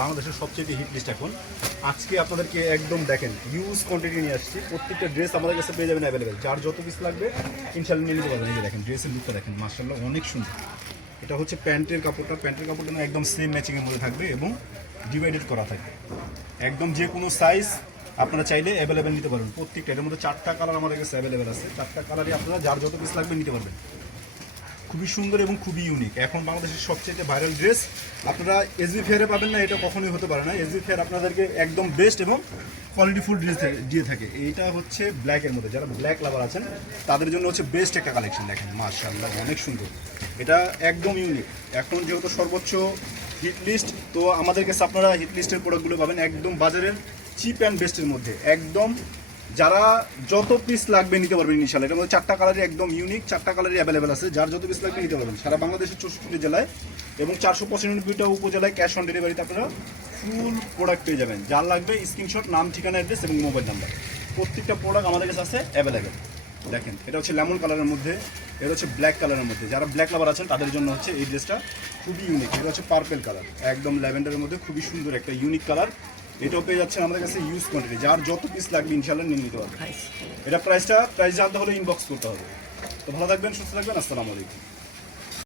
বাংলাদেশের সবচেয়ে hit list এখন। আজকে আপনাদেরকে একদম দেখেন হিউজ কোয়ান্টিটি নিয়ে আসছি। প্রত্যেকটা ড্রেস আমাদের কাছে পেয়ে যাবেন অ্যাভেলেবেল, যার যত পিস লাগবে ইনশাল্লাহ নিয়ে নিতে পারবেন। এই যে দেখেন ড্রেসের লুকটা দেখেন, মাশাআল্লাহ অনেক সুন্দর। এটা হচ্ছে প্যান্টের কাপড়টা না একদম সেম ম্যাচিংয়ের মধ্যে থাকবে এবং ডিভাইডেড করা থাকবে। একদম যে কোনো সাইজ আপনারা চাইলে অ্যাভেলেবেল নিতে পারবেন। প্রত্যেকটা এর মধ্যে 4টা কালার আমাদের কাছে অ্যাভেলেবেল আছে। 4টা কালারই আপনারা যার যত পিস লাগবে নিতে পারবেন। খুবই সুন্দর এবং খুবই ইউনিক। এখন বাংলাদেশের সবচেয়ে ভাইরাল ড্রেস আপনারা এসবি ফেয়ারে পাবেন না, এটা কখনোই হতে পারে না। এসবি ফেয়ার আপনাদেরকে একদম বেস্ট এবং কোয়ালিটিফুল ড্রেস দিয়ে থাকে। এইটা হচ্ছে ব্ল্যাকের মধ্যে, যারা ব্ল্যাক লাভার আছেন তাদের জন্য হচ্ছে বেস্ট একটা কালেকশন। দেখেন মাশাআল্লাহ অনেক সুন্দর, এটা একদম ইউনিক। এখন যেহেতু সর্বোচ্চ হিট লিস্ট, তো আমাদের কাছে আপনারা হিট লিস্টের প্রোডাক্টগুলো পাবেন একদম বাজারের চিপ অ্যান্ড বেস্টের মধ্যে। একদম যারা যত পিস লাগবে নিতে পারবেন ইনশাল্লাহ। এটার মধ্যে 4টা কালারই একদম ইউনিক, 4টা কালারই অ্যাভেলেবেল আছে। যার যত পিস লাগবে নিতে পারবেন সারা বাংলাদেশের 64টি জেলায় এবং 495টা উপজেলায় ক্যাশ অন ডেলিভারিতে আপনারা ফুল প্রোডাক্ট পেয়ে যাবেন। যার লাগবে স্ক্রিনশট, নাম, ঠিকানা, অ্যাড্রেস এবং মোবাইল নাম্বার। প্রত্যেকটা প্রোডাক্ট আমাদের কাছে আছে অ্যাভেলেবেল। দেখেন এটা হচ্ছে লেমন কালারের মধ্যে, এটা হচ্ছে ব্ল্যাক কালারের মধ্যে। যারা ব্ল্যাক লাভার আছেন তাদের জন্য হচ্ছে এই ড্রেসটা খুবই ইউনিক। এটা হচ্ছে পার্পেল কালার, একদম ল্যাভেন্ডারের মধ্যে খুবই সুন্দর একটা ইউনিক কালার। এটাও পেয়ে যাচ্ছেন আমাদের কাছে ইউজ কোয়ান্টিটি, যার যত পিস লাগবে ইনশাল্লাহ নিয়ে নিতে পারবেন। এটা প্রাইস জানতে হলে ইনবক্স করতে হবে। তো ভালো থাকবেন, সুস্থ থাকবেন, আসসালামু আলাইকুম।